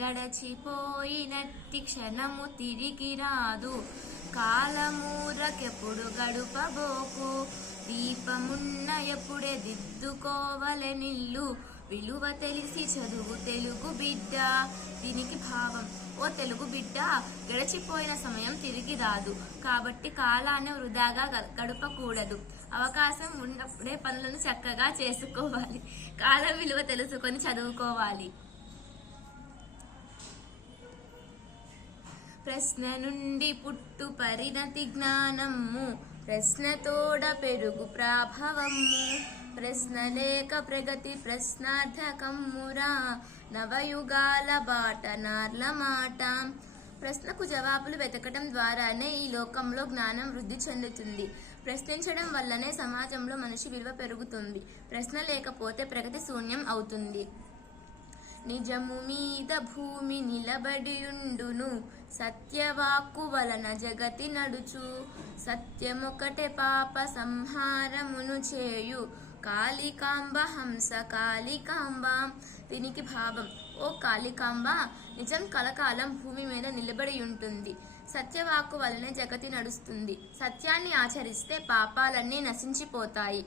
గడచిపోయినట్టి క్షణము తిరిగి రాదు, కాలమూరకెప్పుడు గడుపబోకు, దీపమున్న ఎప్పుడే దిద్దుకోవలె నిల్లు, విలువ తెలిసి చదువు తెలుగు బిడ్డ. దీనికి భావం, ఓ తెలుగు బిడ్డ, గడిచిపోయిన సమయం తిరిగి రాదు కాబట్టి కాలాన్ని వృధాగా గడపకూడదు. అవకాశం ఉన్నప్పుడే పనులను చక్కగా చేసుకోవాలి, కాలం విలువ తెలుసుకొని చదువుకోవాలి. ప్రశ్న నుండి పుట్టు పరిణతి జ్ఞానము, ప్రశ్నతోడ పెరుగు ప్రాభవము, ప్రశ్న లేక ప్రగతి ప్రశ్నార్థకమ్మురా, నవయుగాల బాట నార్ల మాట. ప్రశ్నకు జవాబులు వెతకటం ద్వారానే ఈ లోకంలో జ్ఞానం వృద్ధి చెందుతుంది. ప్రశ్నించడం వల్లనే సమాజంలో మనిషి విలువ పెరుగుతుంది. ప్రశ్న లేకపోతే ప్రగతి శూన్యం అవుతుంది. నిజము మీద భూమి నిలబడియుండును, సత్యవాక్కు వలన జగతి నడుచు, సత్యమొకటే పాప సంహారమును చేయు, కాళికాంబ హంస కాళికాంబ. దీనికి భావం, ఓ కాళికాంబ, నిజం కలకాలం భూమి మీద నిలబడి ఉంటుంది. సత్యవాక్కు వలనే జగతి నడుస్తుంది. సత్యాన్ని ఆచరిస్తే పాపాలన్నీ నశించిపోతాయి.